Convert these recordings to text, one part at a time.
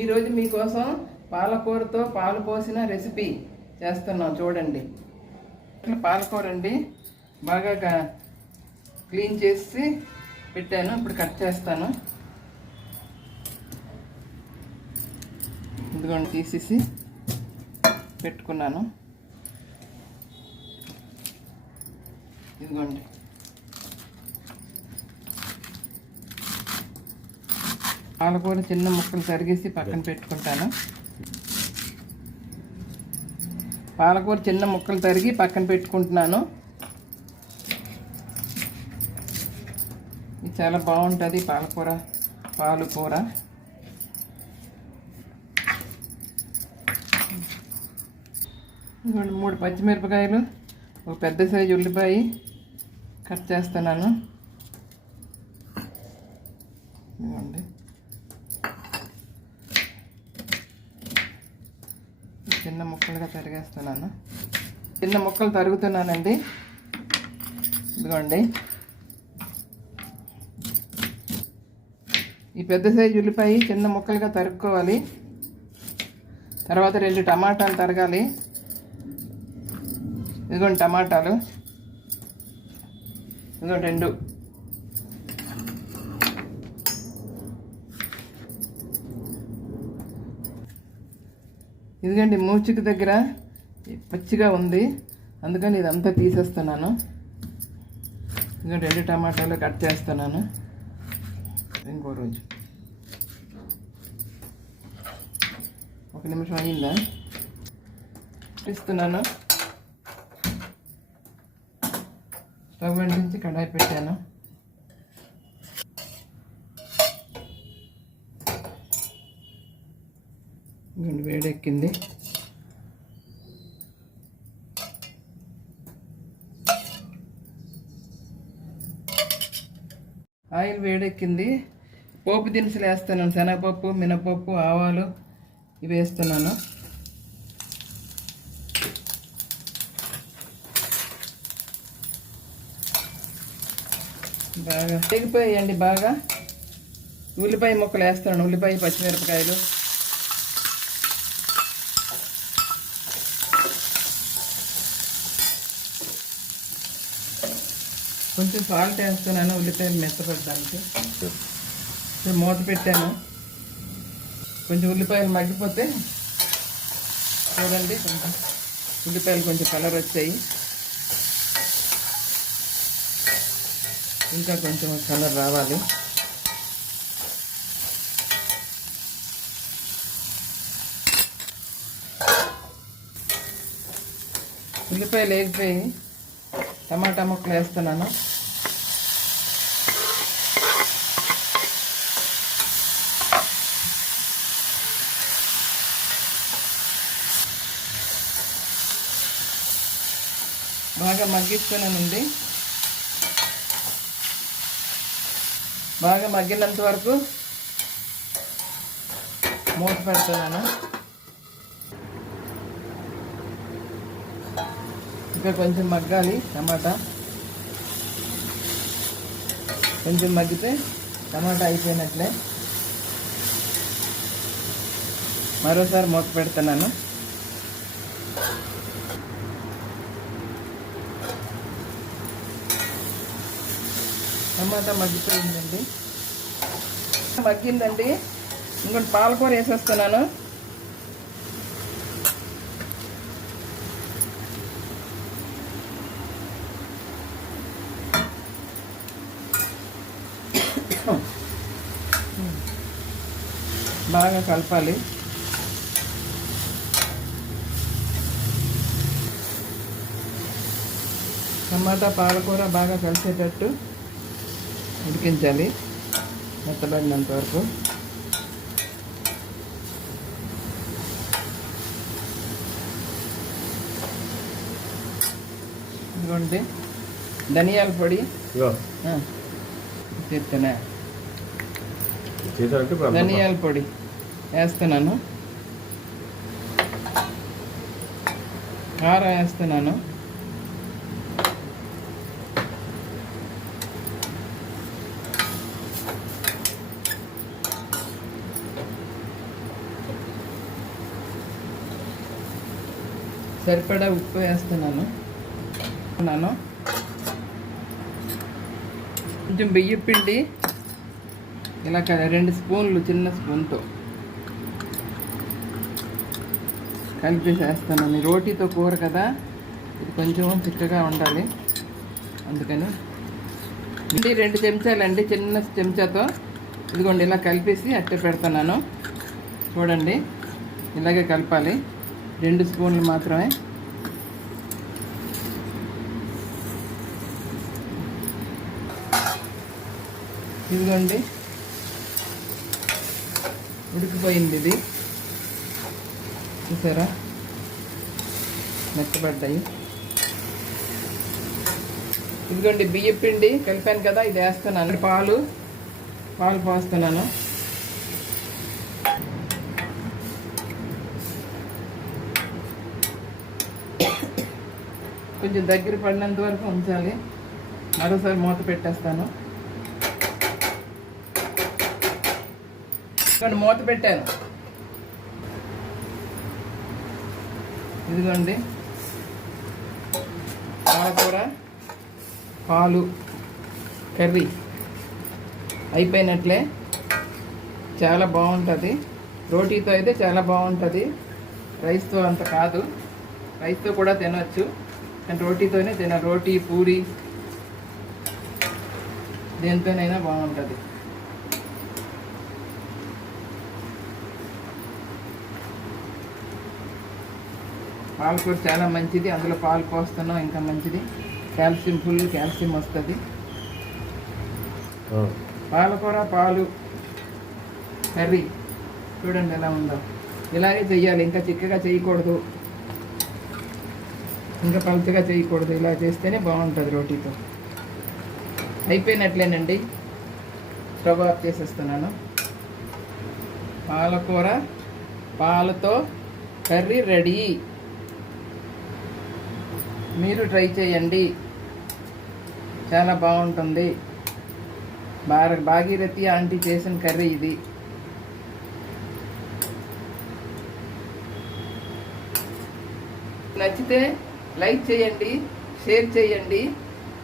ఈరోజు మీకోసం పాలకూరతో పాలు పోసిన రెసిపీ చేస్తున్నాం చూడండి. పాలకూర అండి, బాగా క్లీన్ చేసి పెట్టాను. ఇప్పుడు కట్ చేస్తాను. ఇదిగోండి తీసేసి పెట్టుకున్నాను. ఇదిగోండి పాలకూర చిన్న ముక్కలు తరిగేసి పక్కన పెట్టుకుంటాను. పాలకూర చిన్న ముక్కలు తరిగి పక్కన పెట్టుకుంటున్నాను. ఇది చాలా బాగుంటుంది పాలకూర, పాలకూర. ఇదిగోండి 3 పచ్చిమిరపకాయలు, ఒక పెద్ద సైజు ఉల్లిపాయ కట్ చేస్తున్నాను. ఇదిగోండి చిన్న ముక్కలుగా తరిగేస్తున్నాను. చిన్న ముక్కలు తరుగుతున్నానండి. ఇదిగోండి ఈ పెద్ద సైజు ఉల్లిపాయ చిన్న ముక్కలుగా తరుక్కోవాలి. తర్వాత 2 టమాటాలు తరగాలి. ఇదిగోండి టమాటాలు, ఇదిగోండి 2. ఇదిగండి మూచికి దగ్గర పచ్చిగా ఉంది, అందుకని ఇదంతా తీసేస్తున్నాను. ఇదిగోండి 2 టమాటాలు కట్ చేస్తున్నాను. ఇంకో రోజు 1 నిమిషం అయిందా ఇస్తున్నాను. స్టవ్ అంటించి కడాయి పెట్టాను. వేడెక్కింది. ఆయిల్ వేడెక్కింది. పోపు దినుసులు వేస్తున్నాను. శనగపప్పు, మినపప్పు, ఆవాలు ఇవి వేస్తున్నాను. బాగా తెగిపోయాయండి. బాగా ఉల్లిపాయ ముక్కలు వేస్తున్నాను. ఉల్లిపాయ, పచ్చిమిరపకాయలు, కొంచెం సాల్ట్ వేస్తున్నాను ఉల్లిపాయలు మెత్తపడడానికి. మూత పెట్టాను. కొంచెం ఉల్లిపాయలు మగ్గిపోతే చూడండి, కొంచెం ఉల్లిపాయలు కొంచెం కలర్ వచ్చాయి. ఇంకా కొంచెం కలర్ రావాలి. ఉల్లిపాయలు వేగిపోయి టమాటా ముక్కలు వేస్తున్నాను. బాగా మగ్గిస్తున్నానండి. బాగా మగ్గినంత వరకు మూత పెడుతున్నాను. ఇంకా కొంచెం మగ్గాలి. టమాటా కొంచెం మగ్గితే టమాటా అయిపోయినట్లే. మరోసారి మూత పెడుతున్నాను. టమాటా మగ్గిపోయిందండి. మగ్గిందండి. ఇంకోటి పాలకూర వేసేస్తున్నాను. బాగా కలపాలి. టమాటా పాలకూర బాగా కలిసేటట్టు ఉడికించాలి మెత్తబడినంత వరకు. ఇదిగోండి ధనియాల పొడి చెప్తున్నా. ధనియాల పొడి వేస్తున్నాను. కారం వేస్తున్నాను. సరిపడా ఉప్పు వేస్తున్నాను. కొంచెం బియ్యం పిండి ఇలా 2 స్పూన్లు చిన్న స్పూన్తో కలిపేసేస్తాను. రోటీతో కూర కదా, ఇది కొంచెం చిక్కగా ఉండాలి, అందుకని 2 చెంచాలండి. చిన్న చెంచాతో ఇదిగోండి ఇలా కలిపేసి అట్టే పెడుతున్నాను. చూడండి, ఇలాగే కలపాలి. 2 స్పూన్లు మాత్రమే. ఇదిగోండి ఉడికిపోయింది. ఇది చూసారా, మెత్తబడ్డాయి. ఇదిగోండి బియ్యం పిండి కలిపాను కదా, ఇది వేస్తున్నాను. పాలు పోస్తున్నాను. కొంచెం దగ్గర పడినంత వరకు ఉంచాలి. మరోసారి మూత పెట్టేస్తాను. మూత పెట్టాను. ఇదిగోండి పాలకూర పాలు కర్రీ అయిపోయినట్లే. చాలా బాగుంటుంది. రోటీతో అయితే చాలా బాగుంటుంది. రైస్తో అంత కాదు. రైస్తో కూడా తినవచ్చు, కానీ రోటీతోనే రోటీ పూరి దేనితోనైనా బాగుంటుంది. పాలకూర చాలా మంచిది, అందులో పాలు పోస్తున్నాం, ఇంకా మంచిది. ఫుల్ కాల్షియం వస్తుంది. పాలకూర పాలు కర్రీ చూడండి ఎలా ఉందో. ఇలాగే చెయ్యాలి, ఇంకా చిక్కగా చేయకూడదు, ఇంకా పలుచగా చేయకూడదు. ఇలా చేస్తేనే బాగుంటుంది రోటీతో. అయిపోయినట్లేనండి, స్టవ్ ఆఫ్ చేసేస్తున్నాను. పాలకూర పాలతో కర్రీ రెడీ. మీరు ట్రై చేయండి, చాలా బాగుంటుంది. భాగీరథి ఆంటీ చేసిన కర్రీ ఇది. నచ్చితే లైక్ చేయండి, షేర్ చేయండి.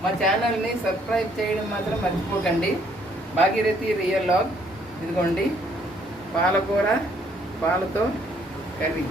మా ఛానల్ని సబ్స్క్రైబ్ చేయడం మాత్రం మర్చిపోకండి. Bhagirathi real log. ఇదిగోండి పాలకూర పాలతో కర్రీ.